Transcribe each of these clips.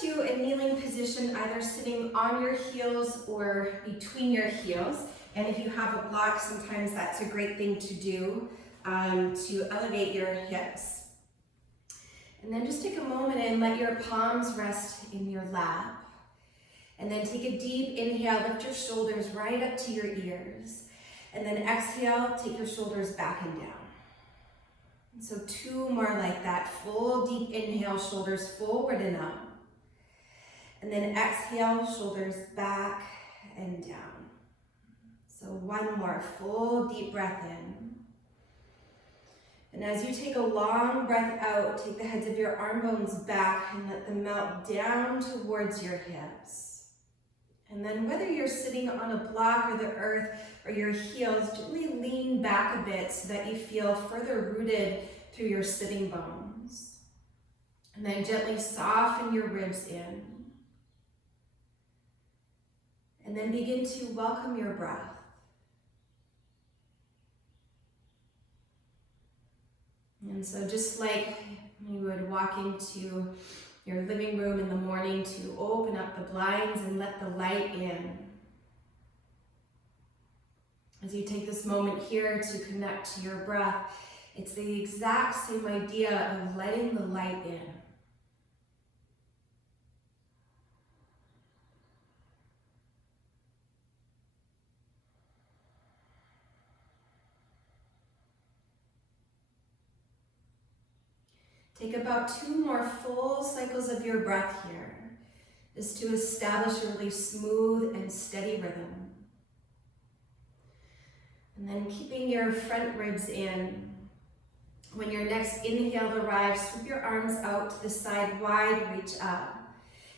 to a kneeling position, either sitting on your heels or between your heels. And if you have a block, sometimes that's a great thing to do to elevate your hips. And then just take a moment and let your palms rest in your lap. And then take a deep inhale, lift your shoulders right up to your ears. And then exhale, take your shoulders back and down. And so 2 more like that. Full deep inhale, shoulders forward and up. And then exhale, shoulders back and down. So 1 more full deep breath in. And as you take a long breath out, take the heads of your arm bones back and let them melt down towards your hips. And then whether you're sitting on a block or the earth or your heels, gently lean back a bit so that you feel further rooted through your sitting bones. And then gently soften your ribs in. And then begin to welcome your breath. And so just like you would walk into your living room in the morning to open up the blinds and let the light in. As you take this moment here to connect to your breath, it's the exact same idea of letting the light in. Take about 2 more full cycles of your breath here, just to establish a really smooth and steady rhythm. And then keeping your front ribs in. When your next inhale arrives, sweep your arms out to the side, wide, reach up.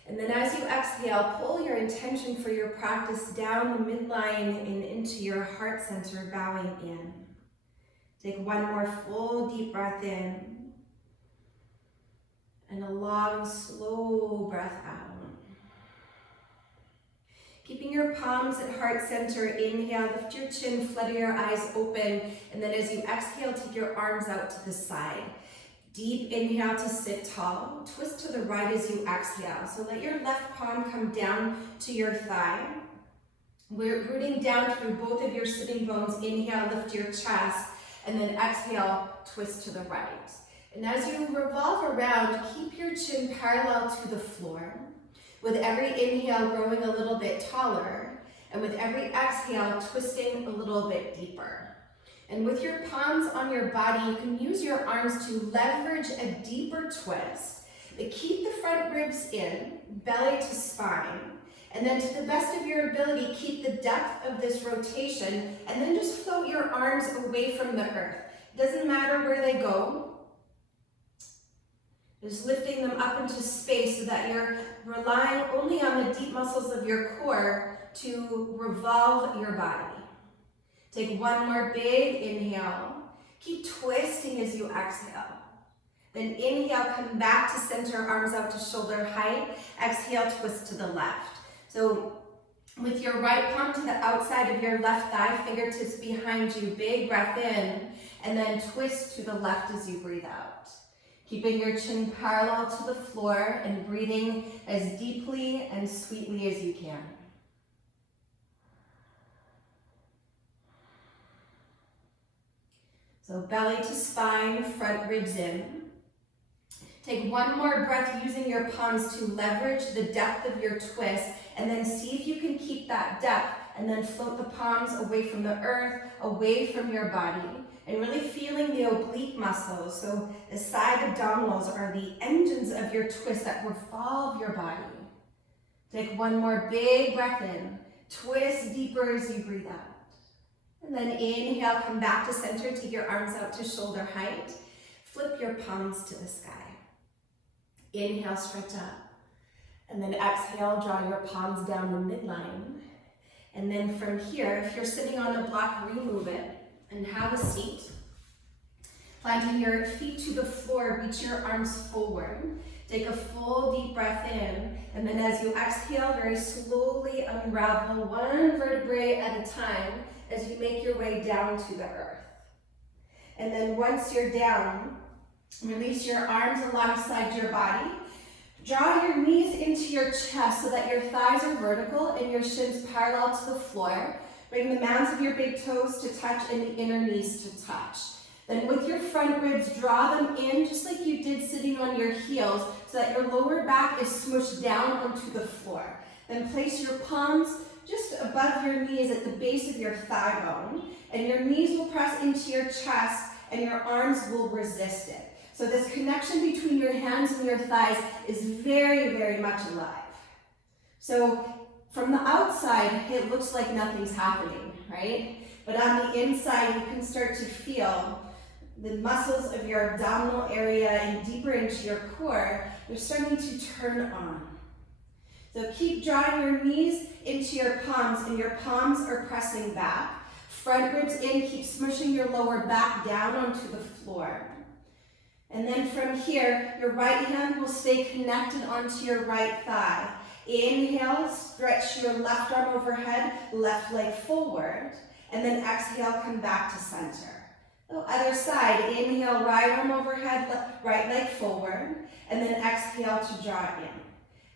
And then as you exhale, pull your intention for your practice down the midline and into your heart center, bowing in. Take 1 more full deep breath in. And a long, slow breath out. Keeping your palms at heart center, inhale, lift your chin, flutter your eyes open, and then as you exhale, take your arms out to the side. Deep inhale to sit tall, twist to the right as you exhale. So let your left palm come down to your thigh. We're rooting down through both of your sitting bones. Inhale, lift your chest, and then exhale, twist to the right. And as you revolve around, keep your chin parallel to the floor. With every inhale, growing a little bit taller, and with every exhale, twisting a little bit deeper. And with your palms on your body, you can use your arms to leverage a deeper twist, but keep the front ribs in, belly to spine, and then to the best of your ability, keep the depth of this rotation, and then just float your arms away from the earth. It doesn't matter where they go. Just lifting them up into space so that you're relying only on the deep muscles of your core to revolve your body. Take 1 more big inhale. Keep twisting as you exhale. Then inhale, come back to center, arms out to shoulder height. Exhale, twist to the left. So with your right palm to the outside of your left thigh, fingertips behind you, big breath in, and then twist to the left as you breathe out. Keeping your chin parallel to the floor and breathing as deeply and sweetly as you can. So belly to spine, front ribs in. Take 1 more breath using your palms to leverage the depth of your twist, and then see if you can keep that depth, and then float the palms away from the earth, away from your body. And really feeling the oblique muscles. So the side abdominals are the engines of your twist that revolve your body. Take 1 more big breath in. Twist deeper as you breathe out. And then inhale, come back to center. Take your arms out to shoulder height. Flip your palms to the sky. Inhale, stretch up. And then exhale, draw your palms down the midline. And then from here, if you're sitting on a block, remove it. And have a seat. Planting your feet to the floor, reach your arms forward. Take a full deep breath in, and then as you exhale, very slowly unravel 1 vertebrae at a time as you make your way down to the earth. And then once you're down, release your arms alongside your body. Draw your knees into your chest so that your thighs are vertical and your shins parallel to the floor. Bring the mounds of your big toes to touch and the inner knees to touch. Then with your front ribs, draw them in just like you did sitting on your heels so that your lower back is smushed down onto the floor. Then place your palms just above your knees at the base of your thigh bone, and your knees will press into your chest and your arms will resist it. So this connection between your hands and your thighs is very, very much alive. So from the outside, it looks like nothing's happening, right? But on the inside, you can start to feel the muscles of your abdominal area and deeper into your core, they're starting to turn on. So keep drawing your knees into your palms, and your palms are pressing back. Front ribs in, keep smushing your lower back down onto the floor. And then from here, your right hand will stay connected onto your right thigh. Inhale, stretch your left arm overhead, left leg forward. And then exhale, come back to center. So other side, inhale, right arm overhead, right leg forward. And then exhale to draw it in.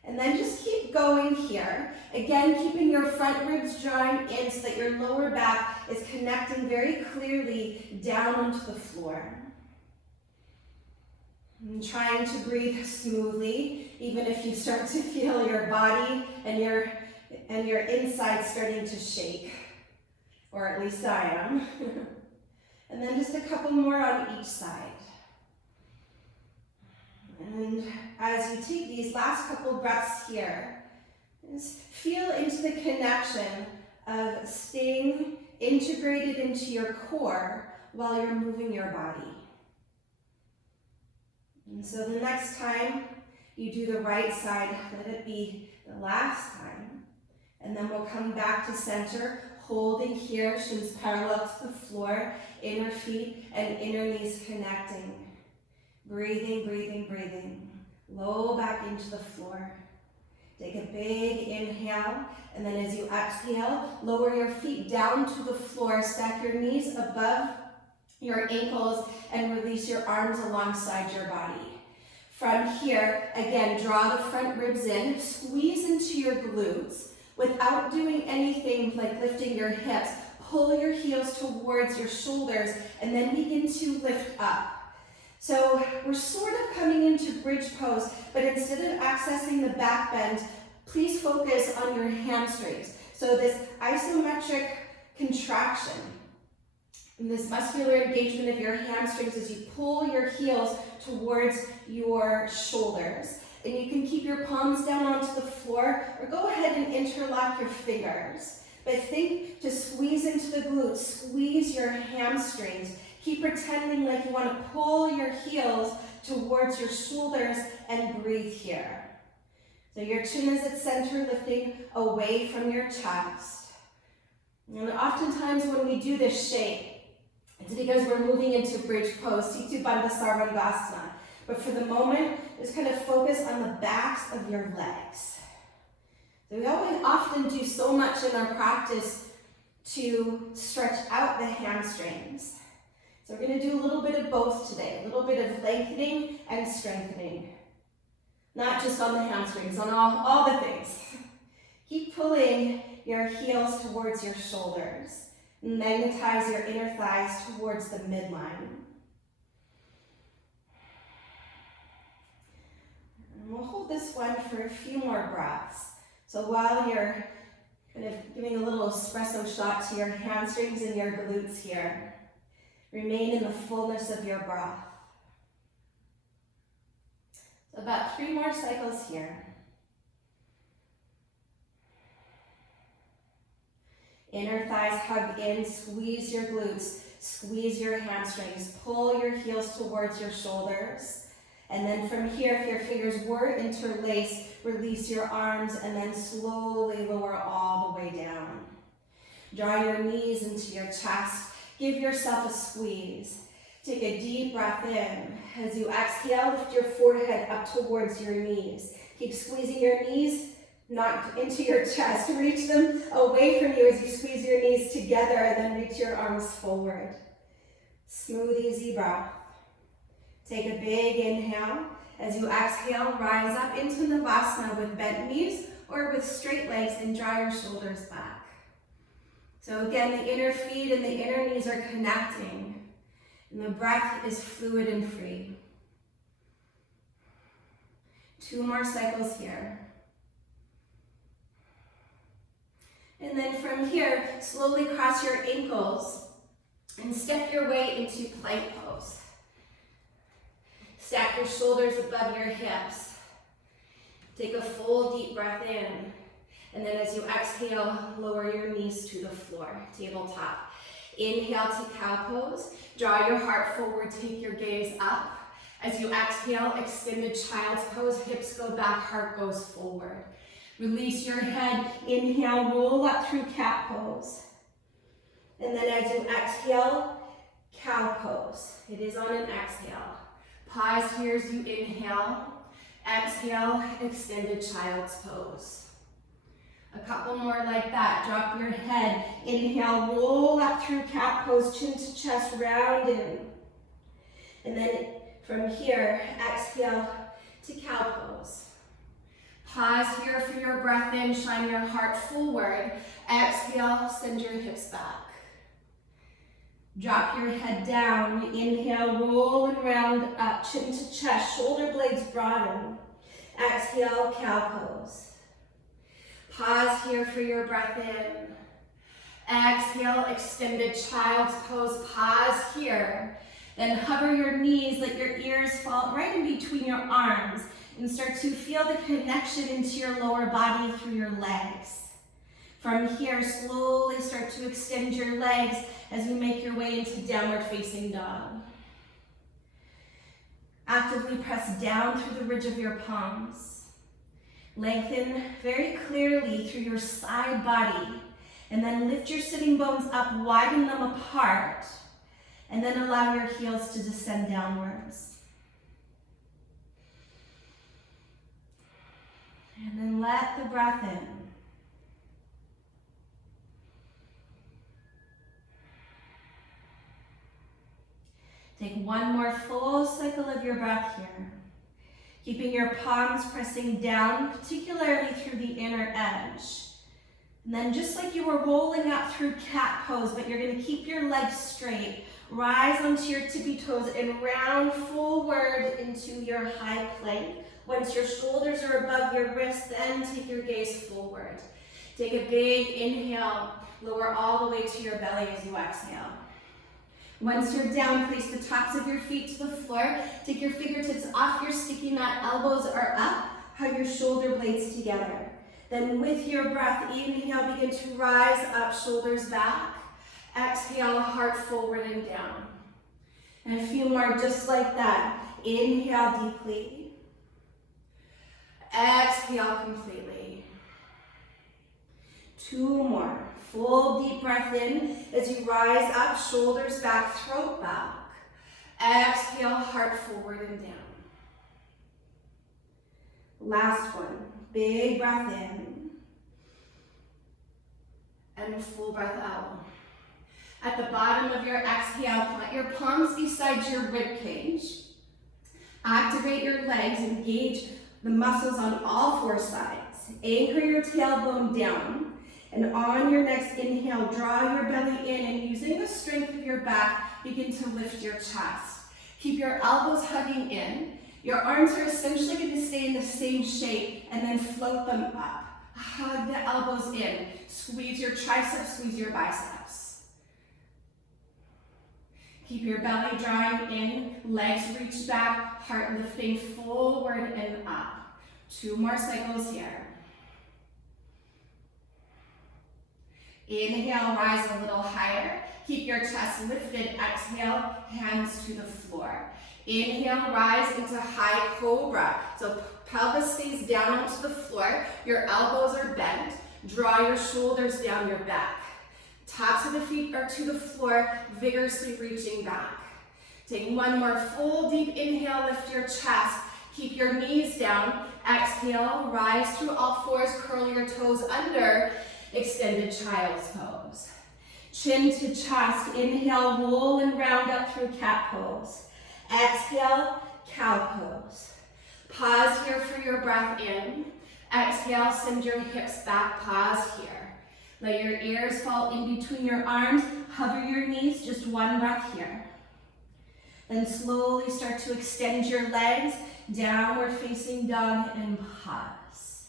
And then just keep going here. Again, keeping your front ribs drawing in so that your lower back is connecting very clearly down onto the floor. And trying to breathe smoothly, even if you start to feel your body and your inside starting to shake, or at least I am. And then just a couple more on each side. And as you take these last couple breaths here, just feel into the connection of staying integrated into your core while you're moving your body. And so the next time you do the right side, let it be the last time. And then we'll come back to center, holding here, shins parallel to the floor, inner feet and inner knees connecting. Breathing, breathing, breathing. Low back into the floor. Take a big inhale, and then as you exhale, lower your feet down to the floor, stack your knees above your ankles, and release your arms alongside your body. From here, again, draw the front ribs in, squeeze into your glutes without doing anything like lifting your hips. Pull your heels towards your shoulders, and then begin to lift up. So we're sort of coming into bridge pose, but instead of accessing the back bend, please focus on your hamstrings. So this isometric contraction, and this muscular engagement of your hamstrings as you pull your heels towards your shoulders. And you can keep your palms down onto the floor, or go ahead and interlock your fingers. But think to squeeze into the glutes, squeeze your hamstrings. Keep pretending like you want to pull your heels towards your shoulders and breathe here. So your chin is at center, lifting away from your chest. And oftentimes when we do this shape, it's because we're moving into bridge pose, Situ Bandha Sarvangasana. But for the moment, just kind of focus on the backs of your legs. So we often do so much in our practice to stretch out the hamstrings. So we're going to do a little bit of both today, a little bit of lengthening and strengthening. Not just on the hamstrings, on all the things. Keep pulling your heels towards your shoulders. Magnetize your inner thighs towards the midline. And we'll hold this one for a few more breaths. So while you're kind of giving a little espresso shot to your hamstrings and your glutes here, remain in the fullness of your breath. So about 3 more cycles here. Inner thighs hug in, squeeze your glutes, squeeze your hamstrings, pull your heels towards your shoulders. And then from here, if your fingers were interlaced, release your arms and then slowly lower all the way down. Draw your knees into your chest. Give yourself a squeeze. Take a deep breath in. As you exhale, lift your forehead up towards your knees. Keep squeezing your knees, not into your chest. Reach them away from you as you squeeze your knees together and then reach your arms forward. Smooth, easy breath. Take a big inhale, As you exhale, rise up into Navasana with bent knees or with straight legs and draw your shoulders back. So again, the inner feet and the inner knees are connecting, and the breath is fluid and free. 2 more cycles here. And then from here, slowly cross your ankles and step your way into plank pose. Stack your shoulders above your hips. Take a full deep breath in. And then as you exhale, lower your knees to the floor, tabletop. Inhale to cow pose. Draw your heart forward, take your gaze up. As you exhale, extended child's pose, hips go back, heart goes forward. Release your head, inhale, roll up through cat pose. And then as you exhale, cow pose. It is on an exhale. Pause here as you inhale. Exhale, extended child's pose. A couple more like that. Drop your head. Inhale, roll up through cat pose, chin to chest, round in. And then from here, exhale to cow pose. Pause here for your breath in, shine your heart forward. Exhale, send your hips back. Drop your head down. Inhale, roll and round up, chin to chest, shoulder blades broaden. Exhale, cow pose. Pause here for your breath in. Exhale, extended child's pose. Pause here. Then hover your knees, let your ears fall right in between your arms, and start to feel the connection into your lower body through your legs. From here, slowly start to extend your legs as you make your way into downward facing dog. Actively press down through the ridge of your palms. Lengthen very clearly through your side body, and then lift your sitting bones up, widen them apart, and then allow your heels to descend downwards. And then let the breath in. Take one more full cycle of your breath here. Keeping your palms pressing down, particularly through the inner edge. And then just like you were rolling up through cat pose, but you're going to keep your legs straight, rise onto your tippy toes and round forward into your high plank. Once your shoulders are above your wrists, then take your gaze forward. Take a big inhale, lower all the way to your belly as you exhale. Once you're down, place the tops of your feet to the floor. Take your fingertips off your sticky mat, elbows are up, hug your shoulder blades together. Then with your breath, inhale, begin to rise up, shoulders back. Exhale, heart forward and down. And a few more just like that. Inhale deeply. Exhale completely. 2 more. Full deep breath in as you rise up, shoulders back, throat back. Exhale, heart forward and down. Last one. Big breath in. And full breath out. At the bottom of your exhale, plant your palms beside your rib cage. Activate your legs, engage the muscles on all 4 sides. Anchor your tailbone down. And on your next inhale, draw your belly in, and using the strength of your back, begin to lift your chest. Keep your elbows hugging in. Your arms are essentially going to stay in the same shape, and then float them up. Hug the elbows in. Squeeze your triceps, squeeze your biceps. Keep your belly drawing in, legs reach back, heart lifting forward and up. 2 more cycles here. Inhale, rise a little higher. Keep your chest lifted. Exhale, hands to the floor. Inhale, rise into high cobra. So pelvis stays down onto the floor. Your elbows are bent. Draw your shoulders down your back. Tops of the feet are to the floor, vigorously reaching back. Take 1 more full deep inhale, lift your chest. Keep your knees down. Exhale, rise through all 4s, curl your toes under. Extended child's pose. Chin to chest, inhale, roll and round up through cat pose. Exhale, cow pose. Pause here for your breath in. Exhale, send your hips back, pause here. Let your ears fall in between your arms, hover your knees, just one breath here. Then slowly start to extend your legs, downward facing dog, and pause.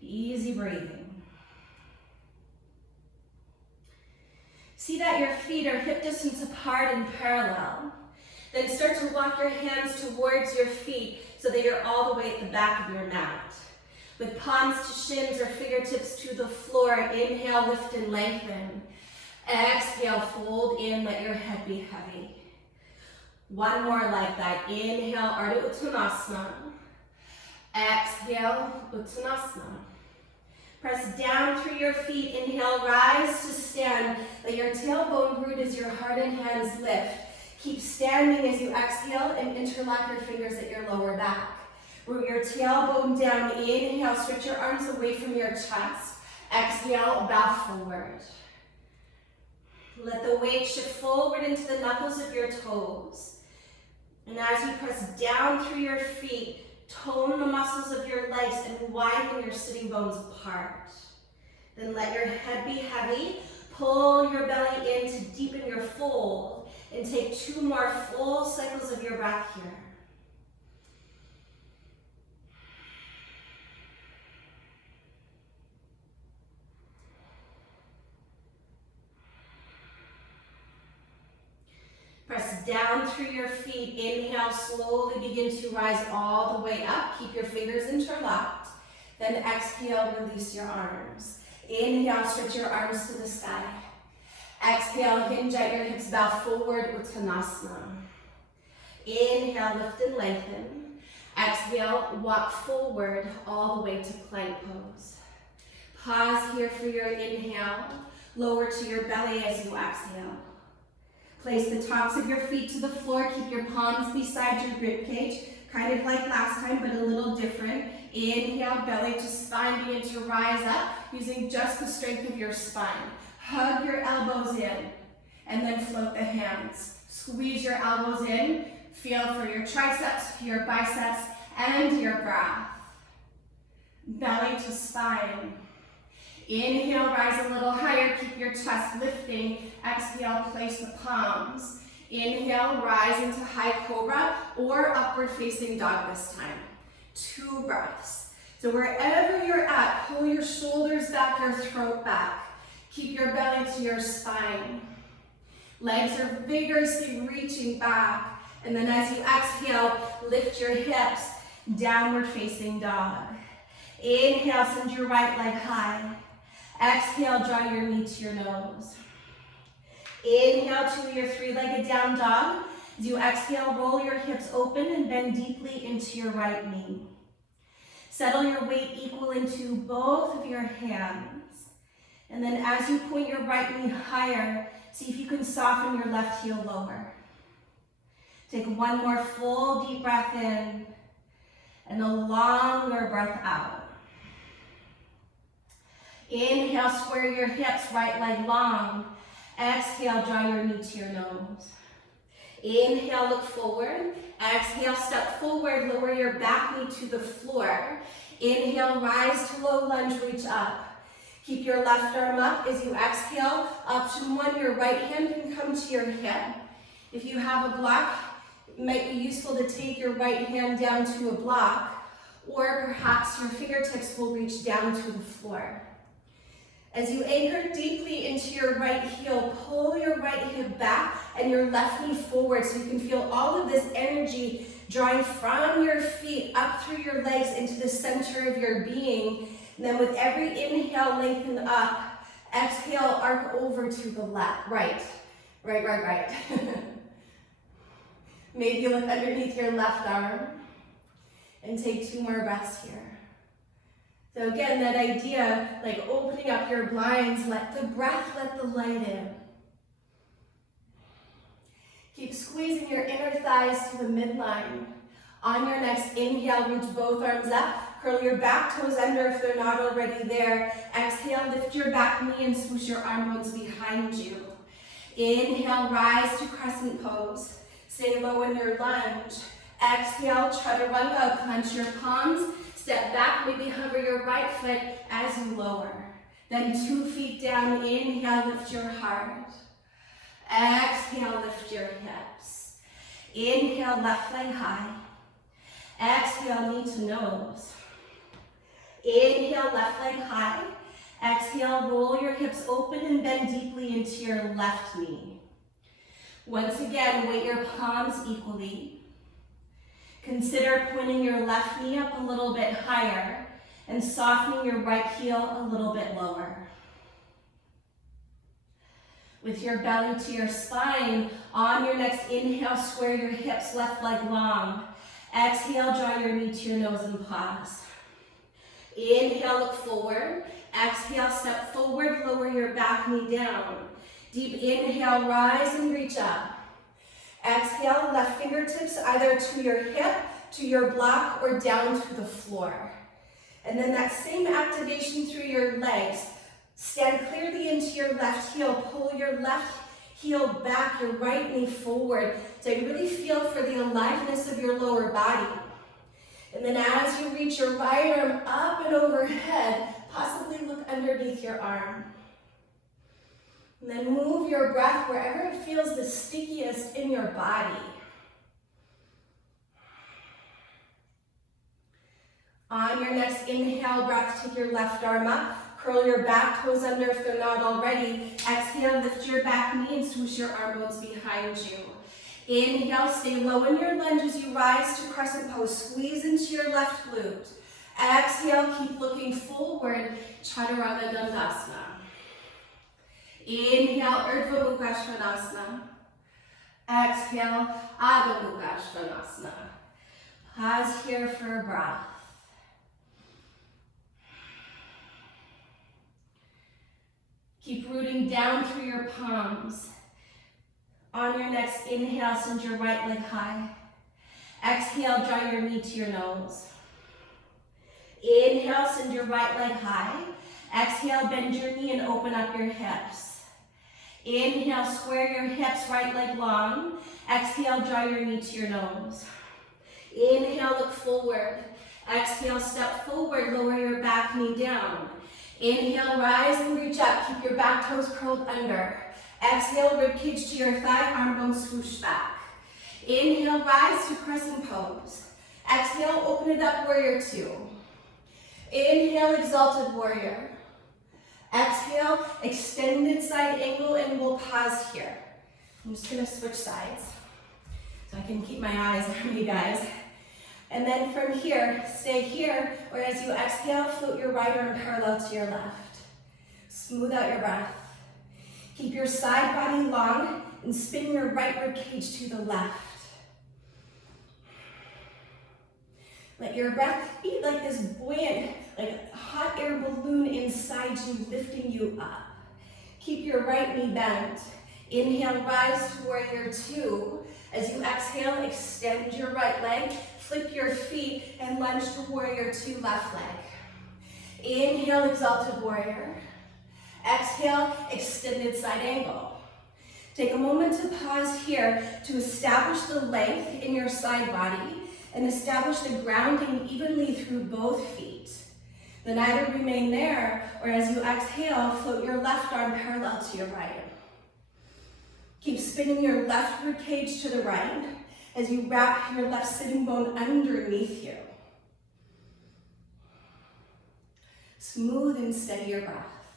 Easy breathing. See that your feet are hip distance apart and parallel. Then start to walk your hands towards your feet so that you're all the way at the back of your mat. With palms to shins or fingertips to the floor, inhale, lift and lengthen. Exhale, fold in, let your head be heavy. One more like that. Inhale, Ardha Uttanasana. Exhale, Uttanasana. Press down through your feet. Inhale, rise to stand. Let your tailbone root as your heart and hands lift. Keep standing as you exhale and interlock your fingers at your lower back. Root your tailbone down. Inhale, stretch your arms away from your chest. Exhale, bow forward. Let the weight shift forward into the knuckles of your toes. And as you press down through your feet, tone the muscles of your legs and widen your sitting bones apart. Then let your head be heavy. Pull your belly in to deepen your fold. And take 2 more full cycles of your breath here. Press down through your feet. Inhale, slowly begin to rise all the way up. Keep your fingers interlocked. Then exhale, release your arms. Inhale, stretch your arms to the sky. Exhale, hinge at your hips, bow forward, Uttanasana. Inhale, lift and lengthen. Exhale, walk forward all the way to plank pose. Pause here for your inhale. Lower to your belly as you exhale. Place the tops of your feet to the floor. Keep your palms beside your rib cage, kind of like last time, but a little different. Inhale, belly to spine, begin to rise up using just the strength of your spine. Hug your elbows in, and then float the hands. Squeeze your elbows in. Feel for your triceps, your biceps, and your breath. Belly to spine. Inhale, rise a little higher. Keep your chest lifting. Exhale, place the palms. Inhale, rise into high cobra or upward facing dog this time. 2 breaths. So wherever you're at, pull your shoulders back, your throat back. Keep your belly to your spine. Legs are vigorously reaching back. And then as you exhale, lift your hips, downward facing dog. Inhale, send your right leg high. Exhale, draw your knee to your nose. Inhale to your 3-legged down dog. As you exhale, roll your hips open and bend deeply into your right knee. Settle your weight equal into both of your hands. And then as you point your right knee higher, see if you can soften your left heel lower. Take 1 more full deep breath in and a longer breath out. Inhale, square your hips, right leg long. Exhale, draw your knee to your nose. Inhale, look forward. Exhale, step forward, lower your back knee to the floor. Inhale, rise to low lunge, reach up. Keep your left arm up as you exhale. Option 1, your right hand can come to your hip. If you have a block, it might be useful to take your right hand down to a block, or perhaps your fingertips will reach down to the floor. As you anchor deeply into your right heel, pull your right hip back and your left knee forward so you can feel all of this energy drawing from your feet up through your legs into the center of your being. And then with every inhale, lengthen up. Exhale, arc over to the left, right. Maybe look underneath your left arm and take 2 more breaths here. So again, that idea, like opening up your blinds, let the breath, let the light in. Keep squeezing your inner thighs to the midline. On your next inhale, reach both arms up. Curl your back toes under if they're not already there. Exhale, lift your back knee and swoosh your arm bones behind you. Inhale, rise to crescent pose. Stay low in your lunge. Exhale, chaturanga, clench your palms, step back, maybe hover your right foot as you lower. Then 2 feet down, inhale, lift your heart. Exhale, lift your hips. Inhale, left leg high. Exhale, knee to nose. Inhale, left leg high. Exhale, roll your hips open and bend deeply into your left knee. Once again, weight your palms equally. Consider pointing your left knee up a little bit higher and softening your right heel a little bit lower. With your belly to your spine, on your next inhale, square your hips, left leg long. Exhale, draw your knee to your nose and pause. Inhale, look forward. Exhale, step forward, lower your back knee down. Deep inhale, rise and reach up. Exhale, left fingertips either to your hip, to your block, or down to the floor. And then that same activation through your legs. Stand clearly into your left heel, pull your left heel back, your right knee forward. So you really feel for the aliveness of your lower body. And then as you reach your right arm up and overhead, possibly look underneath your arm. And then move your breath wherever it feels the stickiest in your body. On your next inhale breath, take your left arm up. Curl your back toes under if they're not already. Exhale, lift your back knee and swoosh your arm bones behind you. Inhale, stay low in your lunge as you rise to crescent pose. Squeeze into your left glute. Exhale, keep looking forward. Chaturanga Dandasana. Inhale, Urdhva Mukha Svanasana. Exhale, Adho Mukha Svanasana. Pause here for a breath. Keep rooting down through your palms. On your next inhale, send your right leg high. Exhale, draw your knee to your nose. Inhale, send your right leg high. Exhale, bend your knee and open up your hips. Inhale, square your hips, right leg long. Exhale, draw your knee to your nose. Inhale, look forward. Exhale, step forward, lower your back knee down. Inhale, rise and reach up. Keep your back toes curled under. Exhale, ribcage to your thigh, arm bones swoosh back. Inhale, rise to crescent pose. Exhale, open it up, warrior two. Inhale, exalted warrior. Exhale, extended side angle, and we'll pause here. I'm just gonna switch sides so I can keep my eyes on you guys. And then from here, stay here, or as you exhale, float your right arm parallel to your left. Smooth out your breath. Keep your side body long and spin your right rib cage to the left. Let your breath be like this buoyant, like a hot air balloon inside you, lifting you up. Keep your right knee bent. Inhale, rise to warrior two. As you exhale, extend your right leg, flip your feet, and lunge to warrior two, left leg. Inhale, exalted warrior. Exhale, extended side angle. Take a moment to pause here to establish the length in your side body and establish the grounding evenly through both feet. Then either remain there, or as you exhale, float your left arm parallel to your right. Keep spinning your left rib cage to the right as you wrap your left sitting bone underneath you. Smooth and steady your breath.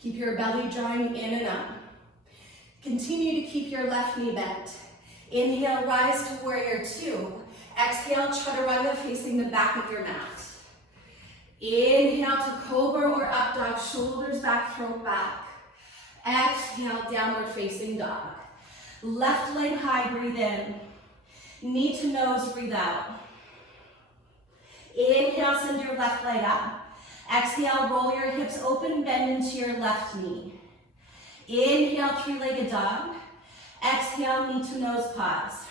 Keep your belly drawing in and up. Continue to keep your left knee bent. Inhale, rise to warrior two. Exhale, chaturanga facing the back of your mat. Inhale to cobra or up dog, shoulders back, throat back. Exhale, downward facing dog. Left leg high, breathe in. Knee to nose, breathe out. Inhale, send your left leg up. Exhale, roll your hips open, bend into your left knee. Inhale, three-legged dog. Exhale, knee to nose, pause.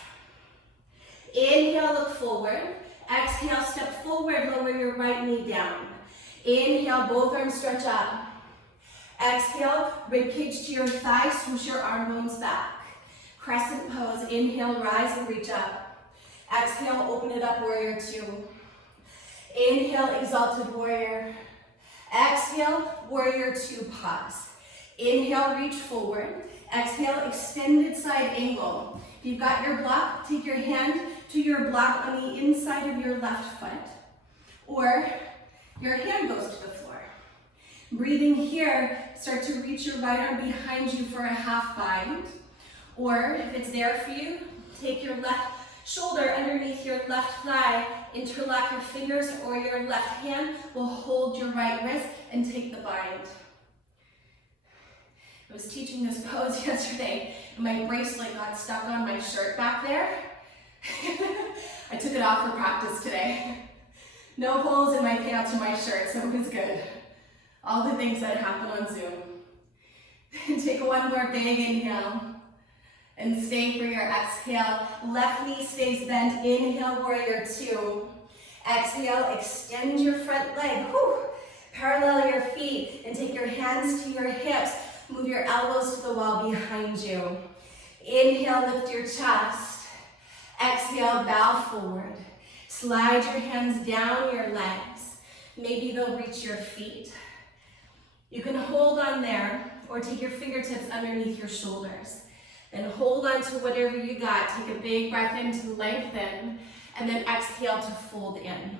Inhale, look forward. Exhale, step forward, lower your right knee down. Inhale, both arms stretch up. Exhale, rib cage to your thigh, swoosh your arm bones back. Crescent pose, inhale, rise and reach up. Exhale, open it up, warrior two. Inhale, exalted warrior. Exhale, warrior two, pause. Inhale, reach forward. Exhale, extended side angle. If you've got your block, take your hand to your block on the inside of your left foot, or your hand goes to the floor. Breathing here, start to reach your right arm behind you for a half bind, or if it's there for you, take your left shoulder underneath your left thigh, interlock your fingers, or your left hand will hold your right wrist and take the bind. I was teaching this pose yesterday, and my bracelet got stuck on my shirt back there. I took it off for practice today. No holes in my pants or my shirt, so it was good. All the things that happen on Zoom. Take one more big inhale, and stay for your exhale. Left knee stays bent. Inhale, warrior two. Exhale, extend your front leg. Whew. Parallel your feet, and take your hands to your hips. Move your elbows to the wall behind you. Inhale, lift your chest. Exhale, bow forward. Slide your hands down your legs. Maybe they'll reach your feet. You can hold on there, or take your fingertips underneath your shoulders. Then hold on to whatever you got. Take a big breath in to lengthen, and then exhale to fold in.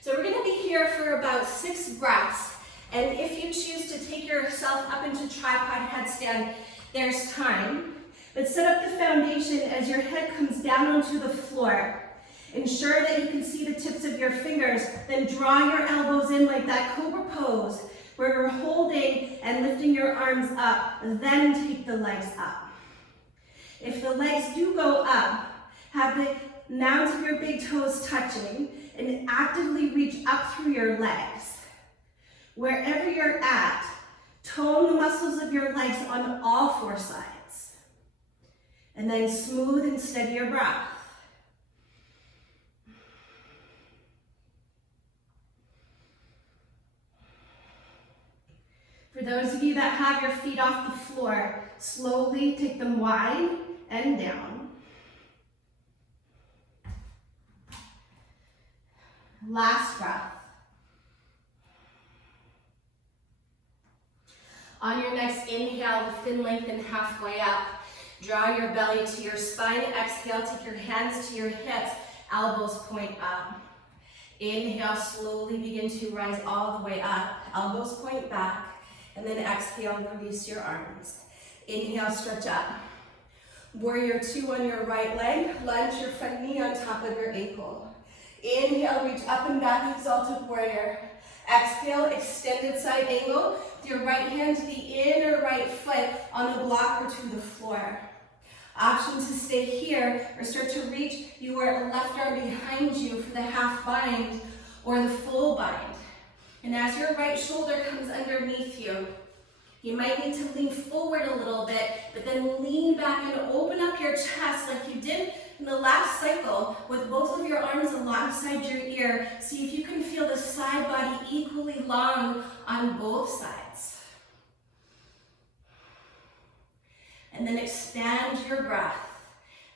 So we're gonna be here for about 6 breaths. And if you choose to take yourself up into tripod headstand, there's time. But set up the foundation as your head comes down onto the floor. Ensure that you can see the tips of your fingers. Then draw your elbows in like that cobra pose, where you're holding and lifting your arms up. Then take the legs up. If the legs do go up, have the mounds of your big toes touching, and actively reach up through your legs. Wherever you're at, tone the muscles of your legs on all 4 sides. And then smooth and steady your breath. For those of you that have your feet off the floor, slowly take them wide and down. Last breath. On your next inhale, lift and lengthen halfway up. Draw your belly to your spine. Exhale, take your hands to your hips. Elbows point up. Inhale, slowly begin to rise all the way up. Elbows point back. And then exhale, release your arms. Inhale, stretch up. Warrior two on your right leg. Lunge your front knee on top of your ankle. Inhale, reach up and back, exalted warrior. Exhale, extended side angle with your right hand to the inner right foot on the block or to the floor. Option to stay here or start to reach your left arm behind you for the half bind or the full bind. And as your right shoulder comes underneath you, you might need to lean forward a little bit, but then lean back and open up your chest like you did in the last cycle with both of your arms alongside your ear. See if you can feel the side body equally long on both sides. And then expand your breath.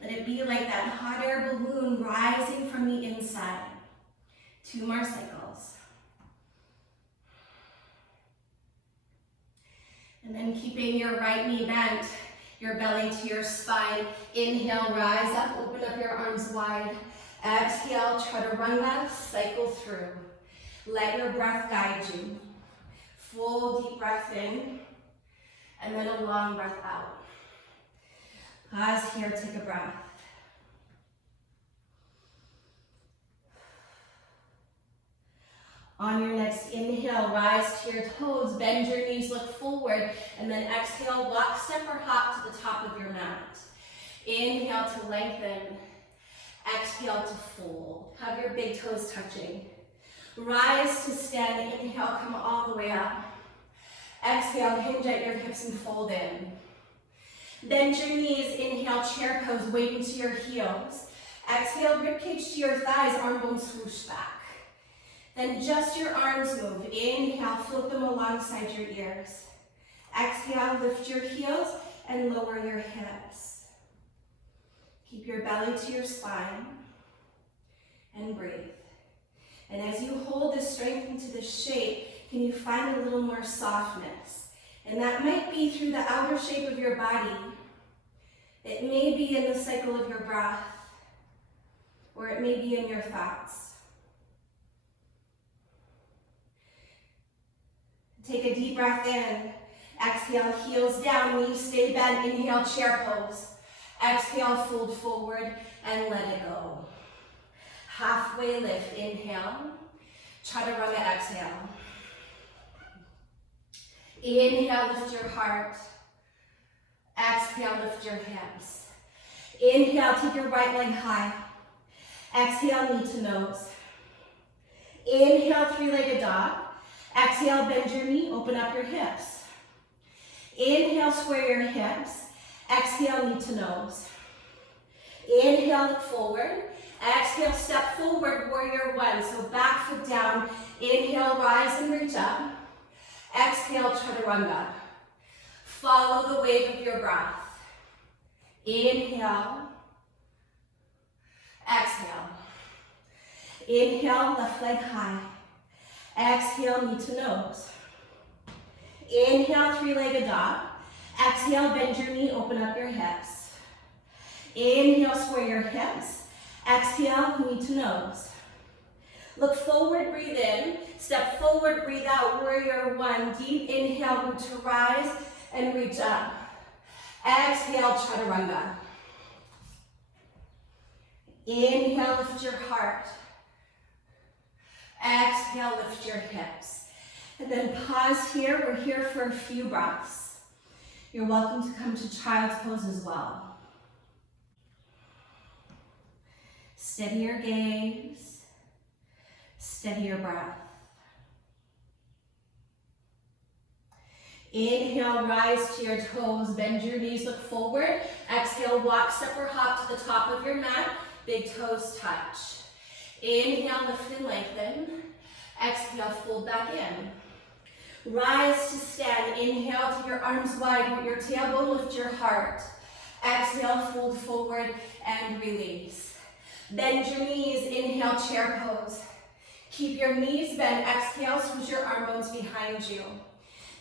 Let it be like that hot air balloon rising from the inside. 2 more cycles. And then keeping your right knee bent, your belly to your spine. Inhale, rise up, open up your arms wide. Exhale, chaturanga, cycle through. Let your breath guide you. Full deep breath in, and then a long breath out. Pause here, take a breath. On your next inhale, rise to your toes, bend your knees, look forward, and then exhale, walk, step, or hop to the top of your mat. Inhale to lengthen, exhale to fold. Have your big toes touching. Rise to stand, inhale, come all the way up. Exhale, hinge at your hips and fold in. Bend your knees, inhale, chair pose, weight into your heels. Exhale, ribcage to your thighs, arm bones swoosh back. Then just your arms move. Inhale, float them alongside your ears. Exhale, lift your heels and lower your hips. Keep your belly to your spine and breathe. And as you hold this strength into this shape, can you find a little more softness? And that might be through the outer shape of your body. It may be in the cycle of your breath, or it may be in your thoughts. Take a deep breath in. Exhale, heels down, knees stay bent. Inhale, chair pose. Exhale, fold forward and let it go. Halfway lift, inhale. Chaturanga, exhale. Inhale, lift your heart. Exhale, lift your hips. Inhale, take your right leg high. Exhale, knee to nose. Inhale, three-legged dog. Exhale, bend your knee, open up your hips. Inhale, square your hips. Exhale, knee to nose. Inhale, look forward. Exhale, step forward, warrior one. So back foot down. Inhale, rise and reach up. Exhale, chaturanga. Follow the wave of your breath. Inhale. Exhale. Inhale, left leg high. Exhale, knee to nose. Inhale, three-legged dog. Exhale, bend your knee, open up your hips. Inhale, square your hips. Exhale, knee to nose. Look forward, breathe in. Step forward, breathe out, warrior one. Deep inhale, root to rise and reach up. Exhale, chaturanga. Inhale, lift your heart. Exhale, lift your hips. And then pause here. We're here for a few breaths. You're welcome to come to child's pose as well. Steady your gaze. Steady your breath. Inhale, rise to your toes. Bend your knees, look forward. Exhale, walk, step, or hop to the top of your mat. Big toes touch. Inhale, lift and lengthen. Exhale, fold back in. Rise to stand. Inhale, take your arms wide with your tailbone, lift your heart. Exhale, fold forward and release. Bend your knees, inhale, chair pose. Keep your knees bent. Exhale, switch your arm bones behind you.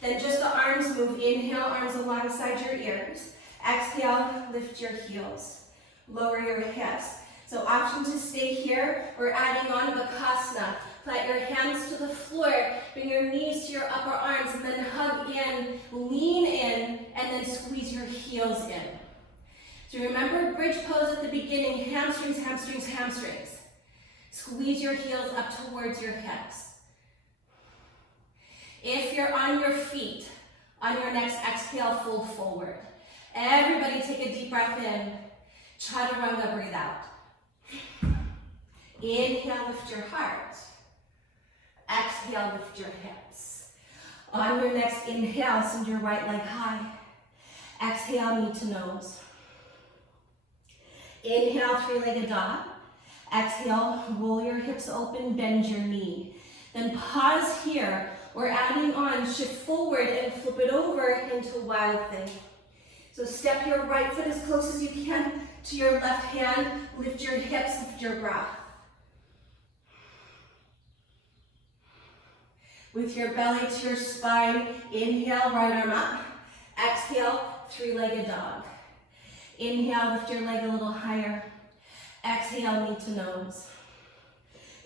Then just the arms move. Inhale, arms alongside your ears. Exhale, lift your heels. Lower your hips. So option to stay here. We're adding on Bakasana. Plant your hands to the floor. Bring your knees to your upper arms and then hug in, lean in, and then squeeze your heels in. So remember bridge pose at the beginning, hamstrings, hamstrings, hamstrings. Squeeze your heels up towards your hips. If you're on your feet, on your next exhale, fold forward. Everybody take a deep breath in. Chaturanga, breathe out. Inhale, lift your heart. Exhale, lift your hips. On your next inhale, send your right leg high. Exhale, knee to nose. Inhale, three-legged dog. Exhale, roll your hips open, bend your knee. Then pause here. We're adding on, shift forward and flip it over into wild thing. So step your right foot as close as you can to your left hand. Lift your hips, lift your breath. With your belly to your spine, inhale, right arm up. Exhale, three-legged dog. Inhale, lift your leg a little higher. Exhale, knee to nose.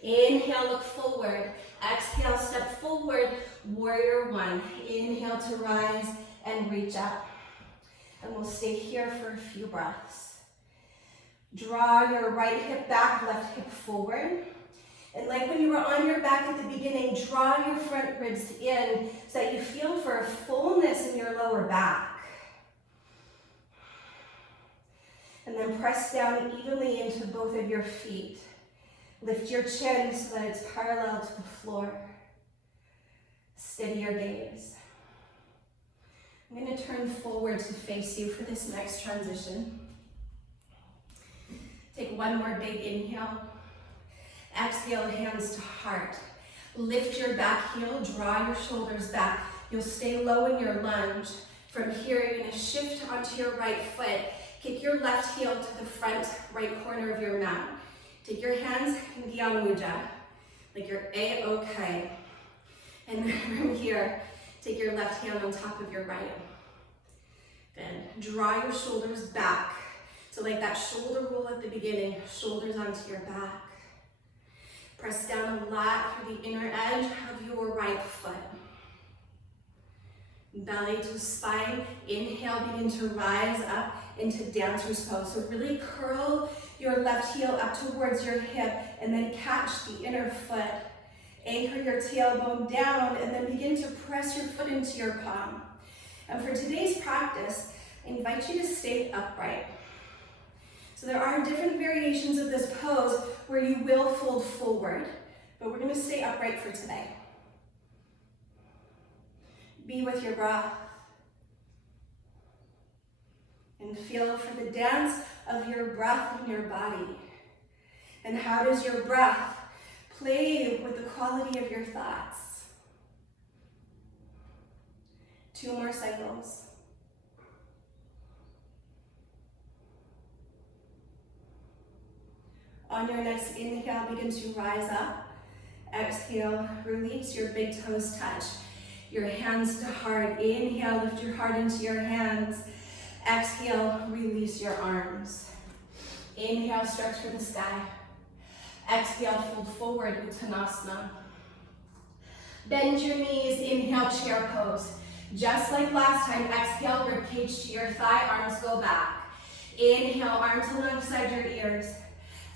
Inhale, look forward. Exhale, step forward, warrior one. Inhale to rise and reach up. And we'll stay here for a few breaths. Draw your right hip back, left hip forward. And like when you were on your back at the beginning, draw your front ribs in so that you feel for a fullness in your lower back. And then press down evenly into both of your feet. Lift your chin so that it's parallel to the floor. Steady your gaze. I'm going to turn forward to face you for this next transition. Take one more big inhale. Exhale, hands to heart. Lift your back heel, draw your shoulders back. You'll stay low in your lunge. From here, you're gonna shift onto your right foot. Kick your left heel to the front right corner of your mat. Take your hands in Gyan Mudra, like you're A-okay. And then from here, take your left hand on top of your right. Then draw your shoulders back. So like that shoulder roll at the beginning, shoulders onto your back. Press down a lot through the inner edge of your right foot. Belly to spine. Inhale, begin to rise up into dancer's pose. So really curl your left heel up towards your hip and then catch the inner foot. Anchor your tailbone down and then begin to press your foot into your palm. And for today's practice, I invite you to stay upright. So there are different variations of this pose where you will fold forward, but we're going to stay upright for today. Be with your breath and feel for the dance of your breath in your body. And how does your breath play with the quality of your thoughts? 2 more cycles. On your next inhale, begin to rise up. Exhale, release, your big toes touch. Your hands to heart. Inhale, lift your heart into your hands. Exhale, release your arms. Inhale, stretch for the sky. Exhale, fold forward, Uttanasana. Bend your knees, inhale, chair pose. Just like last time, exhale, ribcage to your thigh, arms go back. Inhale, arms alongside your ears.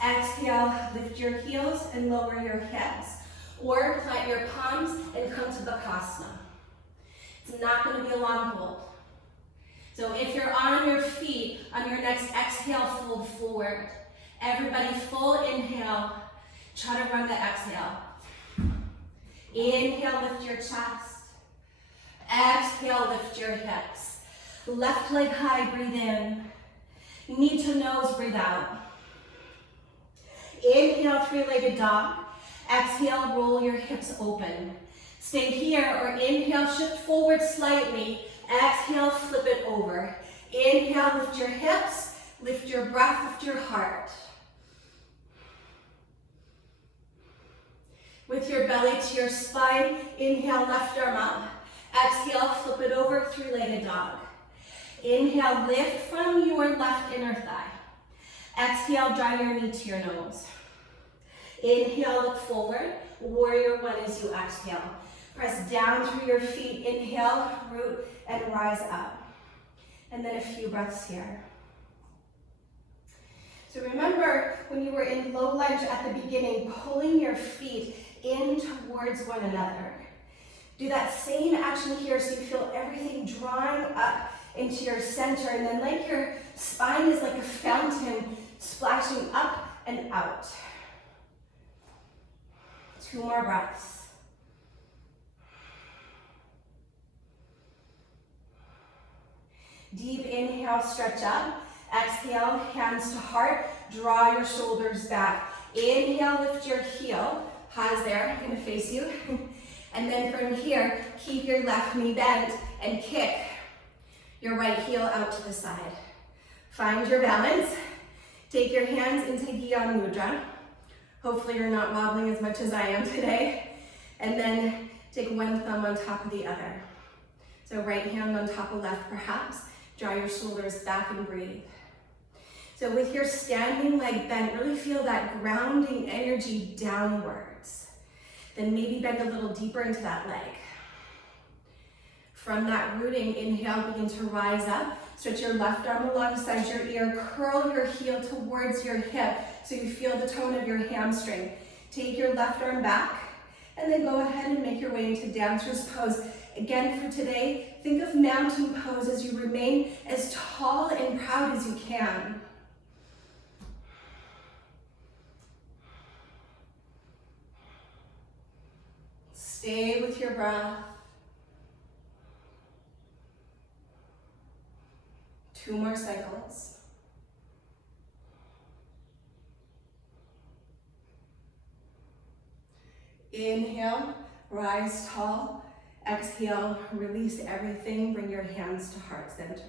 Exhale, lift your heels and lower your hips. Or plant your palms and come to Bakasana. It's not going to be a long hold. So if you're on your feet, on your next exhale, fold forward. Everybody, full inhale. Try to run the exhale. Inhale, lift your chest. Exhale, lift your hips. Left leg high, breathe in. Knee to nose, breathe out. Inhale, 3-legged dog. Exhale, roll your hips open. Stay here or inhale, shift forward slightly. Exhale, flip it over. Inhale, lift your hips, lift your breath, lift your heart. With your belly to your spine, inhale, left arm up. Exhale, flip it over, 3-legged dog. Inhale, lift from your left inner thigh. Exhale, draw your knee to your nose. Inhale, look forward. Warrior 1 as you exhale. Press down through your feet. Inhale, root, and rise up. And then a few breaths here. So remember when you were in low lunge at the beginning, pulling your feet in towards one another. Do that same action here so you feel everything drawing up into your center, and then like your spine is like a fountain splashing up and out. 2 more breaths. Deep inhale, stretch up. Exhale, hands to heart. Draw your shoulders back. Inhale, lift your heel. Pause there, I'm gonna face you. And then from here, keep your left knee bent and kick your right heel out to the side. Find your balance. Take your hands into Gyan Mudra. Hopefully you're not wobbling as much as I am today. And then take one thumb on top of the other. So right hand on top of left perhaps. Draw your shoulders back and breathe. So with your standing leg bent, really feel that grounding energy downwards. Then maybe bend a little deeper into that leg. From that rooting, inhale, begin to rise up. Stretch your left arm alongside your ear. Curl your heel towards your hip so you feel the tone of your hamstring. Take your left arm back and then go ahead and make your way into dancer's pose. Again for today, think of mountain pose as you remain as tall and proud as you can. Stay with your breath. 2 more cycles. Inhale, rise tall. Exhale, release everything, bring your hands to heart center.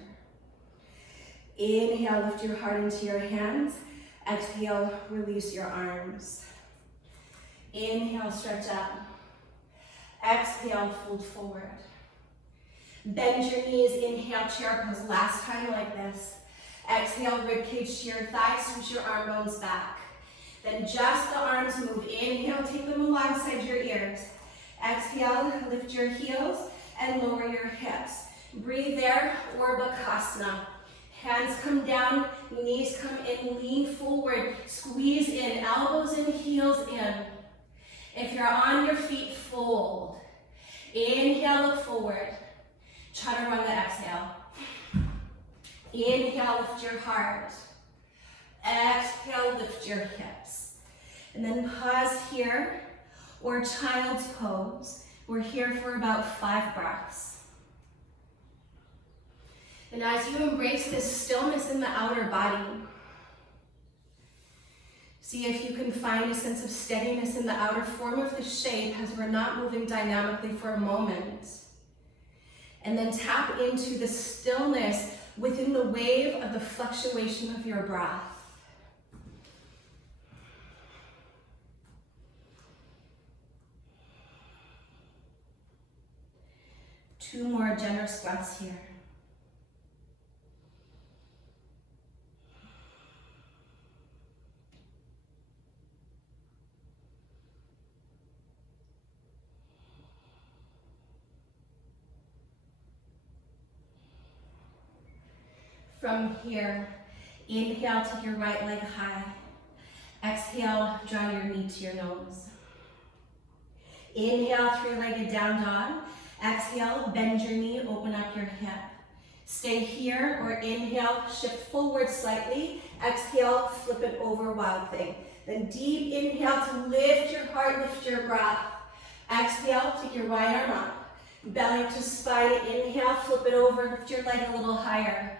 Inhale, lift your heart into your hands. Exhale, release your arms. Inhale, stretch up. Exhale, fold forward. Bend your knees, inhale, chair pose. Last time like this. Exhale, ribcage to your thighs, switch your arm bones back. Then just the arms move. Inhale, take them alongside your ears. Exhale, lift your heels and lower your hips. Breathe there, Urbakasana. Hands come down, knees come in, lean forward, squeeze in, elbows in, heels in. If you're on your feet, fold. Inhale, look forward. Chaturanga, exhale. Inhale, lift your heart. Exhale, lift your hips. And then pause here, or child's pose. We're here for about 5 breaths. And as you embrace this stillness in the outer body, see if you can find a sense of steadiness in the outer form of the shape as we're not moving dynamically for a moment. And then tap into the stillness within the wave of the fluctuation of your breath. Two more generous breaths here. From here, inhale, take your right leg high. Exhale, draw your knee to your nose. Inhale, 3-legged down dog. Exhale, bend your knee, open up your hip. Stay here, or inhale, shift forward slightly. Exhale, flip it over, wild thing. Then deep inhale to lift your heart, lift your breath. Exhale, take your right arm up. Belly to spine, inhale, flip it over, lift your leg a little higher.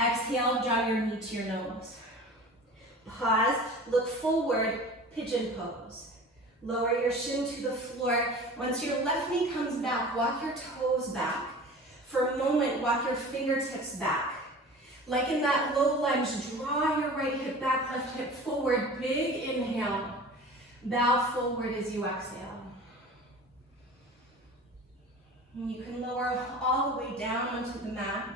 Exhale, draw your knee to your nose. Pause, look forward, pigeon pose. Lower your shin to the floor. Once your left knee comes back, walk your toes back. For a moment, walk your fingertips back. Like in that low lunge, draw your right hip back, left hip forward. Big inhale. Bow forward as you exhale. And you can lower all the way down onto the mat.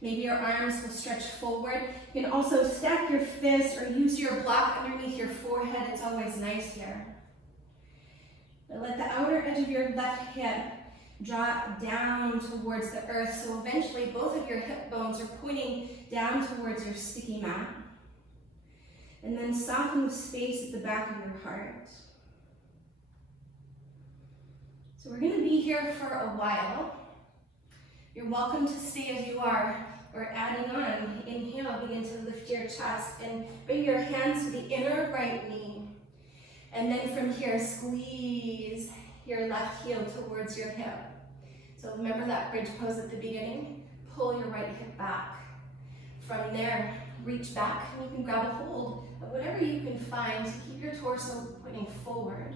Maybe your arms will stretch forward. You can also stack your fists or use your block underneath your forehead. It's always nice here. But let the outer edge of your left hip drop down towards the earth, so eventually both of your hip bones are pointing down towards your sticky mat. And then soften the space at the back of your heart. So we're going to be here for a while. You're welcome to stay as you are, or adding on. Inhale, begin to lift your chest and bring your hands to the inner right knee. And then from here, squeeze your left heel towards your hip. So remember that bridge pose at the beginning? Pull your right hip back. From there, reach back and you can grab a hold of whatever you can find to keep your torso pointing forward.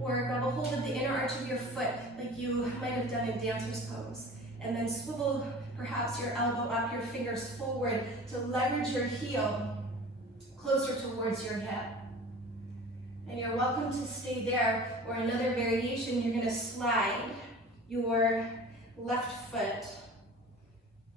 Or grab a hold of the inner arch of your foot like you might have done in dancer's pose. And then swivel perhaps your elbow up, your fingers forward to leverage your heel closer towards your hip. And you're welcome to stay there, or another variation, you're going to slide your left foot.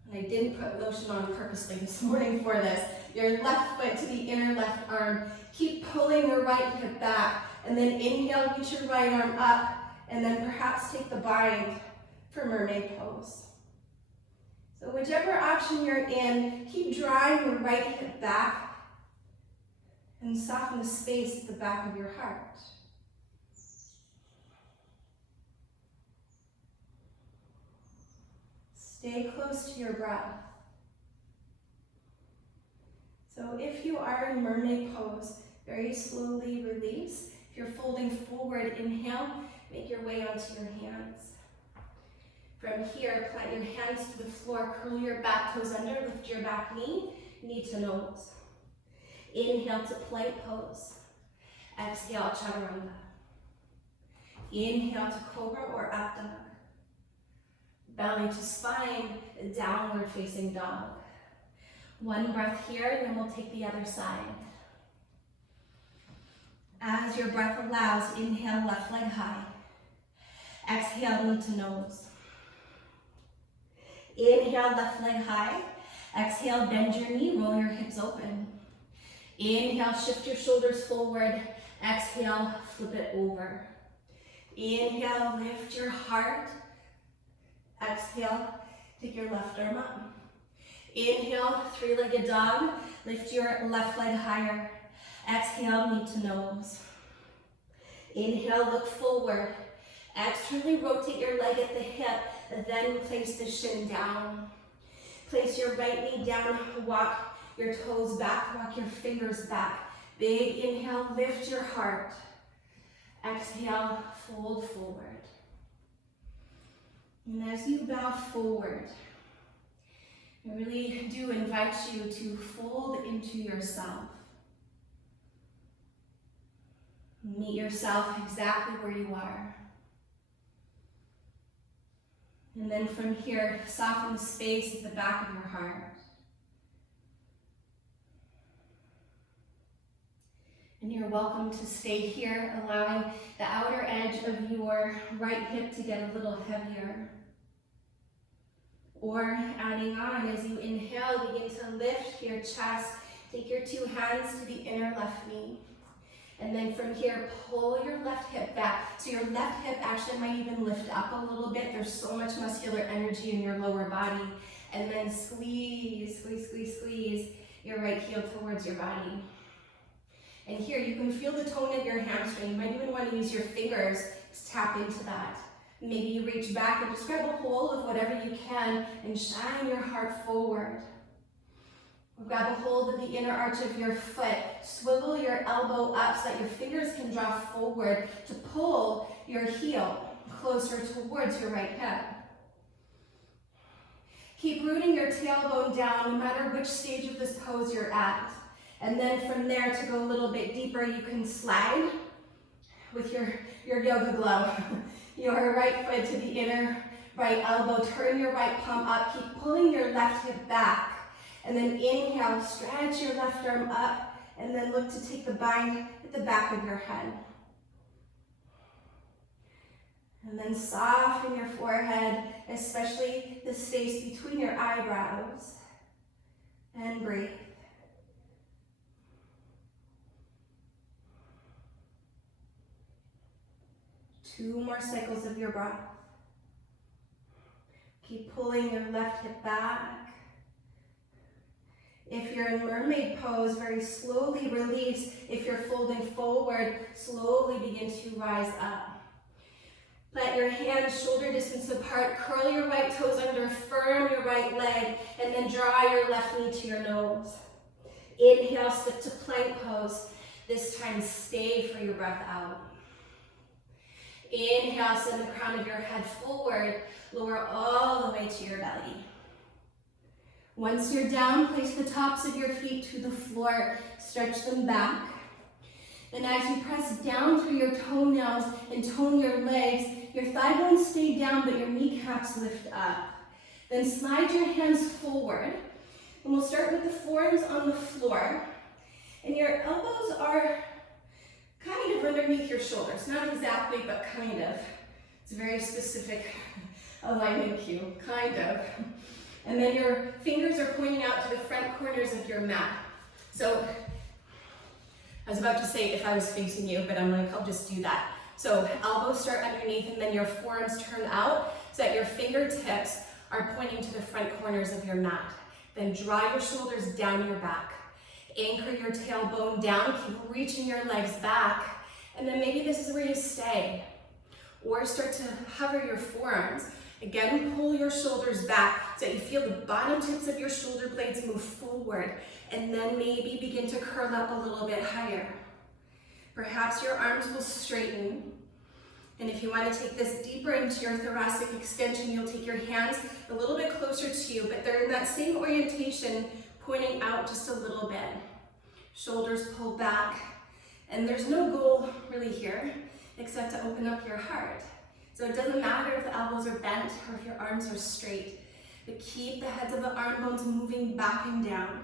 And I didn't put lotion on purposely this morning for this. Your left foot to the inner left arm. Keep pulling your right hip back. And then inhale, reach your right arm up. And then perhaps take the bind for mermaid pose. So whichever option you're in, keep drawing your right hip back and soften the space at the back of your heart. Stay close to your breath. So if you are in mermaid pose, very slowly release. If you're folding forward, inhale, make your way onto your hands. From here, plant your hands to the floor, curl your back toes under, lift your back knee, knee to nose. Inhale to plank pose. Exhale, chaturanga. Inhale to cobra or up dog. Belly to spine, downward facing dog. One breath here, and then we'll take the other side. As your breath allows, inhale, left leg high. Exhale, knee to nose. Inhale, left leg high. Exhale, bend your knee, roll your hips open. Inhale, shift your shoulders forward. Exhale, flip it over. Inhale, lift your heart. Exhale, take your left arm up. Inhale, three-legged dog. Lift your left leg higher. Exhale, knee to nose. Inhale, look forward. Externally rotate your leg at the hip, and then place the shin down. Place your right knee down, walk your toes back, walk your fingers back. Big inhale, lift your heart. Exhale, fold forward. And as you bow forward, I really do invite you to fold into yourself. Meet yourself exactly where you are. And then from here, soften the space at the back of your heart. And you're welcome to stay here, allowing the outer edge of your right hip to get a little heavier. Or adding on, as you inhale, begin to lift your chest. Take your two hands to the inner left knee. And then from here, pull your left hip back. So your left hip actually might even lift up a little bit. There's so much muscular energy in your lower body. And then squeeze, squeeze, squeeze, squeeze your right heel towards your body. And here, you can feel the tone of your hamstring. You might even want to use your fingers to tap into that. Maybe you reach back and just grab a hold of whatever you can and shine your heart forward. Grab a hold of the inner arch of your foot. Swivel your elbow up so that your fingers can draw forward to pull your heel closer towards your right hip. Keep rooting your tailbone down no matter which stage of this pose you're at. And then from there, to go a little bit deeper, you can slide with your yoga glove. Your right foot to the inner right elbow. Turn your right palm up. Keep pulling your left hip back. And then inhale, stretch your left arm up, and then look to take the bind at the back of your head. And then soften your forehead, especially the space between your eyebrows. And breathe. Two more cycles of your breath. Keep pulling your left hip back. If you're in mermaid pose, very slowly release. If you're folding forward, slowly begin to rise up. Let your hands shoulder distance apart. Curl your right toes under, firm your right leg, and then draw your left knee to your nose. Inhale, slip to plank pose. This time, stay for your breath out. Inhale, send the crown of your head forward. Lower all the way to your belly. Once you're down, place the tops of your feet to the floor. Stretch them back. And as you press down through your toenails and tone your legs, your thigh bones stay down, but your kneecaps lift up. Then slide your hands forward. And we'll start with the forearms on the floor. And your elbows are kind of underneath your shoulders. Not exactly, but kind of. It's a very specific alignment cue, kind of. And then your fingers are pointing out to the front corners of your mat. So, I was about to say if I was facing you, but I'm like, I'll just do that. So, elbows start underneath, and then your forearms turn out so that your fingertips are pointing to the front corners of your mat. Then draw your shoulders down your back. Anchor your tailbone down, keep reaching your legs back, and then maybe this is where you stay. Or start to hover your forearms. Again, pull your shoulders back so that you feel the bottom tips of your shoulder blades move forward, and then maybe begin to curl up a little bit higher. Perhaps your arms will straighten. And if you want to take this deeper into your thoracic extension, you'll take your hands a little bit closer to you, but they're in that same orientation, pointing out just a little bit. Shoulders pull back, and there's no goal really here. except to open up your heart. So it doesn't matter if the elbows are bent or if your arms are straight, but keep the heads of the arm bones moving back and down.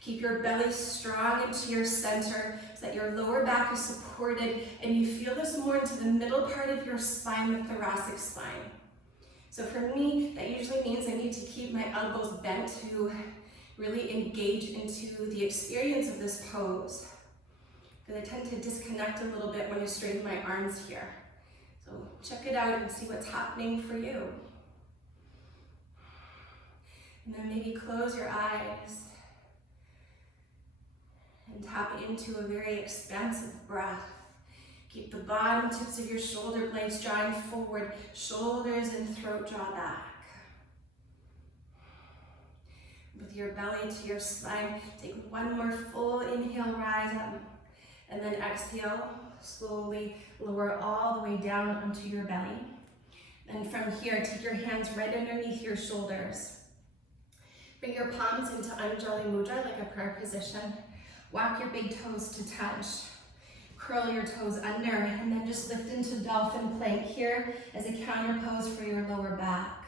Keep your belly strong into your center so that your lower back is supported and you feel this more into the middle part of your spine, the thoracic spine. So for me, that usually means I need to keep my elbows bent to really engage into the experience of this pose. Because I tend to disconnect a little bit when I straighten my arms here. So check it out and see what's happening for you. And then maybe close your eyes and tap into a very expansive breath. Keep the bottom tips of your shoulder blades drawing forward, shoulders and throat draw back. With your belly to your spine, take one more full inhale, rise up, and then exhale, slowly lower all the way down onto your belly. And from here, take your hands right underneath your shoulders. Bring your palms into Anjali Mudra, like a prayer position. Walk your big toes to touch. Curl your toes under, and then just lift into dolphin plank here as a counter pose for your lower back.